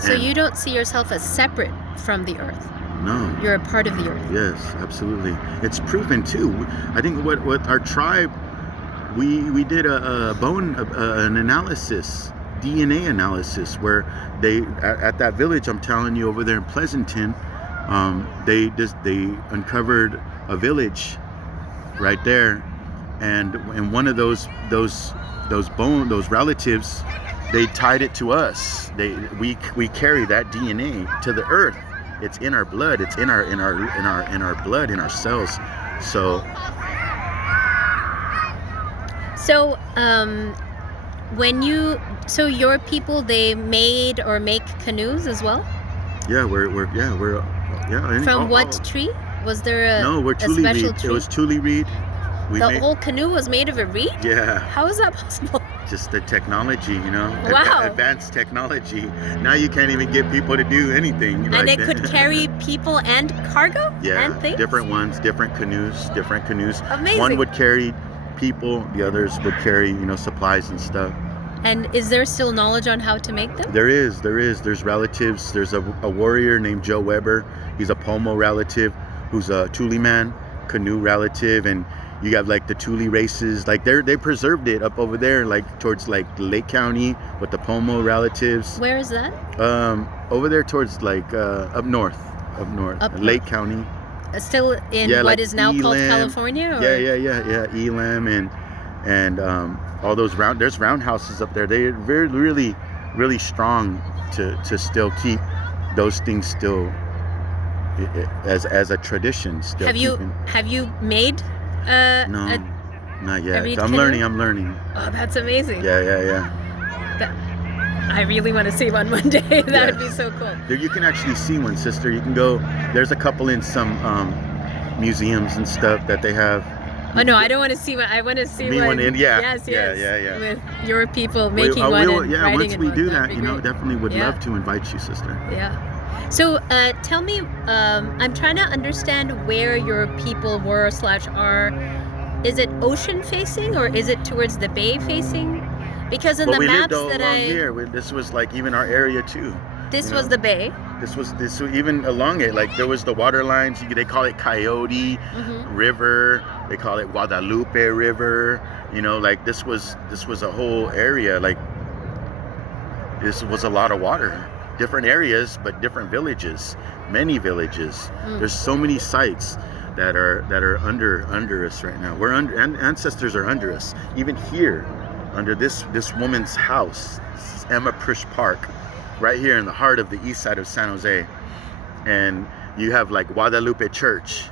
So you don't see yourself as separate from the earth. No. You're a part of the earth. Yes, absolutely. It's proven too. I think what our tribe, we did an analysis, DNA analysis, where they at that village I'm telling you over there in Pleasanton, they uncovered a village right there, and one of those relatives, they tied it to us. We carry that DNA to the earth. It's in our blood. It's in our blood, in our cells. So your people, they made or make canoes as well? Yeah, we're From what tree? Was there we're a special reed. tree? It was Tule reed. The whole canoe was made of a reed? Yeah. How is that possible? Just the technology, Wow. Advanced technology. Now you can't even get people to do anything. And it could carry people and cargo? Yeah, and things? different ones, different canoes. Amazing. One would carry people, the others would carry, supplies and stuff. And is there still knowledge on how to make them? There is. There's relatives. There's a warrior named Joe Weber. He's a Pomo relative who's a Tule man, canoe relative, and you got like the Tule races, like they preserved it up over there, like towards like Lake County with the Pomo relatives. Where is that? Over there towards like up north, Lake County. Still in what is now called California? Or? Yeah. Elam and all those there's roundhouses up there. They're really, really strong to still keep those things still as a tradition. Still. Have you made? No, not yet. I'm learning. Oh, that's amazing. Yeah. I really want to see one day. That would be so cool. There, you can actually see one, sister. You can go. There's a couple in some museums and stuff that they have. Oh no, I don't want to see one. I want to see one. Yes. Yeah. With your people making one and writing once we do that, definitely would Yeah. love to invite you, sister. Yeah. So tell me, I'm trying to understand where your people were / are. Is it ocean facing or is it towards the bay facing? Because in the maps that this was like even our area too. This was the bay. This was even along it. Like there was the water lines. They call it Coyote River. They call it Guadalupe River. Like this was a whole area. Like this was a lot of water. Different areas, but different villages. Many villages. There's so many sites that are under us right now. Ancestors are under us. Even here, under this woman's house, Emma Prish Park, right here in the heart of the east side of San Jose. And you have like Guadalupe Church.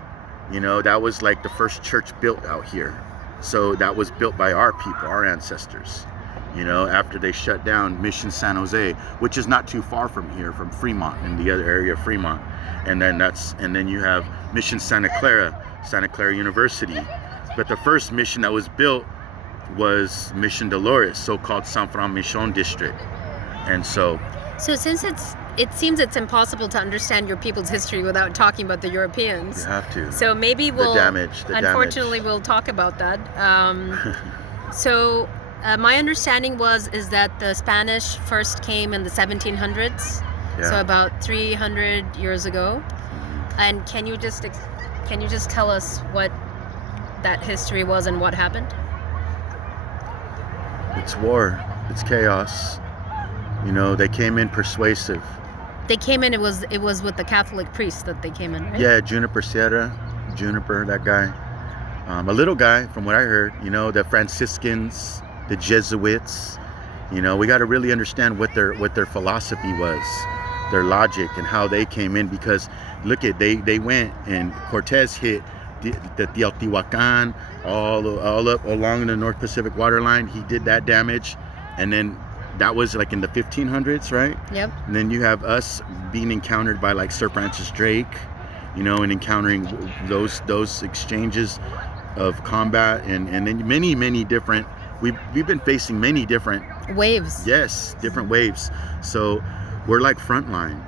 That was like the first church built out here. So that was built by our people, our ancestors. After they shut down Mission San Jose, which is not too far from here, from Fremont, in the other area of Fremont. And then you have Mission Santa Clara University. But the first mission that was built was Mission Dolores, so-called San Fran Mission District. And so since it seems it's impossible to understand your people's history without talking about the Europeans. You have to. So maybe we'll unfortunately we'll talk about that. My understanding is that the Spanish first came in the 1700s, so about 300 years ago. And can you just tell us what that history was and what happened? It's war. It's chaos. They came in persuasive. They came in. It was with the Catholic priest that they came in, right? Yeah, Juniper, that guy. A little guy, from what I heard. The Franciscans, the Jesuits. We got to really understand what their philosophy was, their logic, and how they came in. Because look they went and Cortez hit the Teotihuacan all up along the North Pacific waterline. He did that damage, and then that was like in the 1500s, right? Yep. And then you have us being encountered by like Sir Francis Drake, and encountering those exchanges of combat, and then many different. We've been facing many different waves. Yes, different waves. So we're like frontline.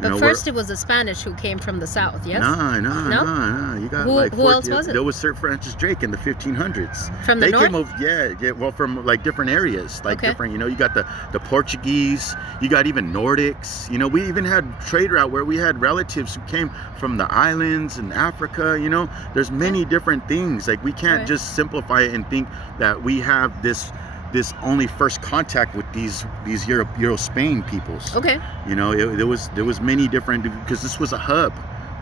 But first it was the Spanish who came from the south, yes? No. You got who else was it? There was Sir Francis Drake in the 1500s. From the north? Came over, yeah, well, from like different areas, like different, you got the Portuguese, you got even Nordics, we even had trade route where we had relatives who came from the islands and Africa, there's many different things. Like we can't just simplify it and think that we have this only first contact with these Euro-Spain peoples. Okay. There was many different, because this was a hub.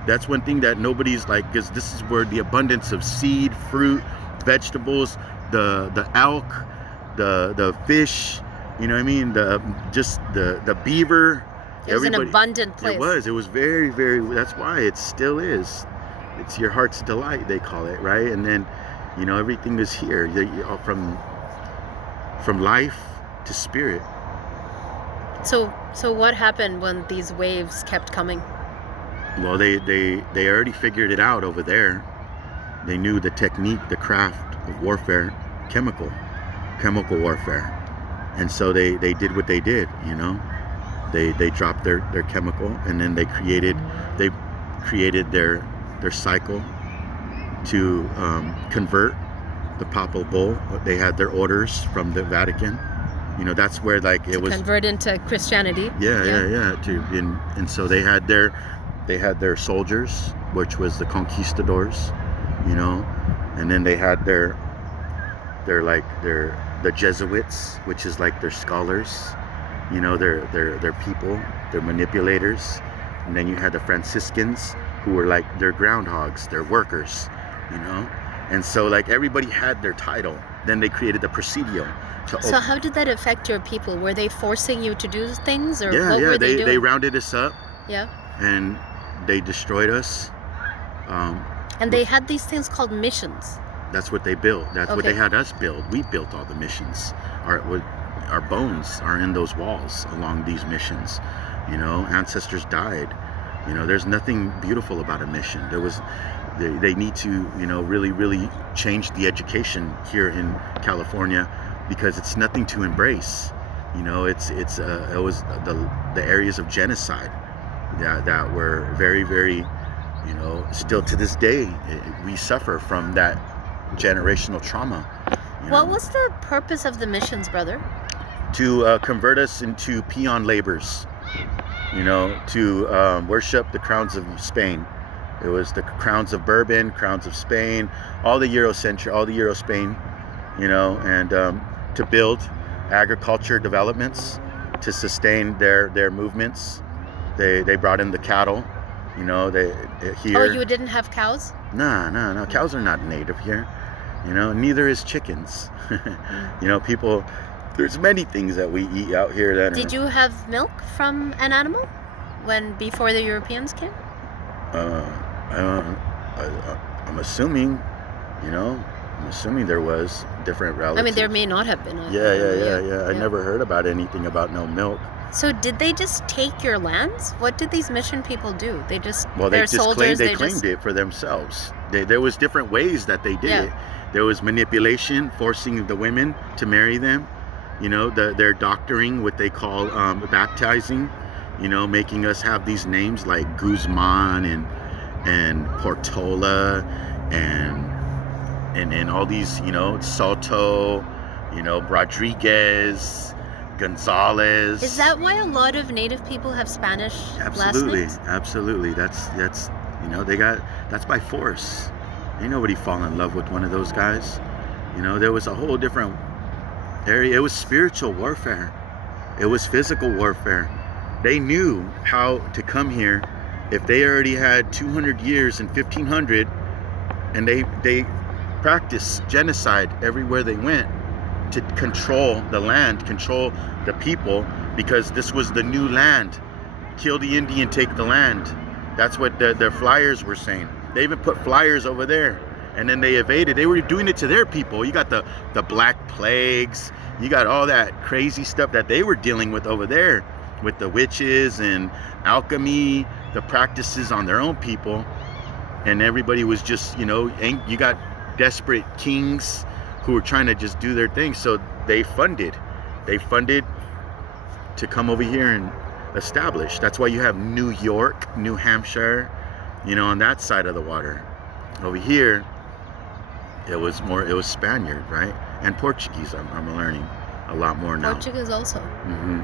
That's one thing that nobody's like, because this is where the abundance of seed, fruit, vegetables, the elk, the fish, the beaver. It was an abundant place. It was very, very, that's why it still is. It's your heart's delight, they call it, right? And then, everything is here, from life to spirit. So what happened when these waves kept coming? Well, they already figured it out over there. They knew the technique, the craft of warfare, chemical warfare. And so they did what they did, They dropped their chemical, and then they created their cycle to convert the papal bull. They had their orders from the Vatican. That's where it was convert into Christianity. Yeah. And so they had their soldiers, which was the conquistadors, and then they had the Jesuits, which is like their scholars, their people, their manipulators. And then you had the Franciscans, who were like their groundhogs, their workers, And so everybody had their title. Then they created the Presidio. So how did that affect your people? Were they forcing you to do things, or what were they doing? They rounded us up. Yeah. And they destroyed us. And they had these things called missions. That's what they built. That's what they had us build. We built all the missions. Our bones are in those walls along these missions. Ancestors died. There's nothing beautiful about a mission. They need to, really, really change the education here in California, because it's nothing to embrace. It was the areas of genocide that were very, very, still to this day, we suffer from that generational trauma. What was the purpose of the missions, brother? To convert us into peon laborers, to worship the crowns of Spain. It was the crowns of Bourbon, crowns of Spain, all the Euro-Spain, and to build agriculture developments to sustain their movements. They brought in the cattle, here. Oh, you didn't have cows? No. Cows are not native here. Neither is chickens. People, there's many things that we eat out here that Did you have milk from an animal before the Europeans came? I'm assuming, there was different relatives. I mean, there may not have been. Yeah. I never heard about anything about no milk. So did they just take your lands? What did these mission people do? They claimed it for themselves. There was different ways that they did it. There was manipulation, forcing the women to marry them. Their doctoring, what they call baptizing. Making us have these names like Guzman and Portola and all these, Soto, Rodriguez, Gonzalez. Is that why a lot of Native people have Spanish last names? Absolutely. That's that's by force. Ain't nobody fall in love with one of those guys. There was a whole different area. It was spiritual warfare. It was physical warfare. They knew how to come here. If they already had 200 years in 1500, and they practiced genocide everywhere they went to control the land, control the people, because this was the new land. Kill the Indian, take the land. That's what the flyers were saying. They even put flyers over there, and then they evaded. They were doing it to their people. You got the Black Plagues. You got all that crazy stuff that they were dealing with over there, with the witches and alchemy, the practices on their own people. And everybody was just, you got desperate kings who were trying to just do their thing. So they funded to come over here and established. That's why you have New York, New Hampshire, you know, on that side of the water. Over here, it was Spaniard, right? And Portuguese. I'm learning a lot more now. Portuguese also. Mm-hmm.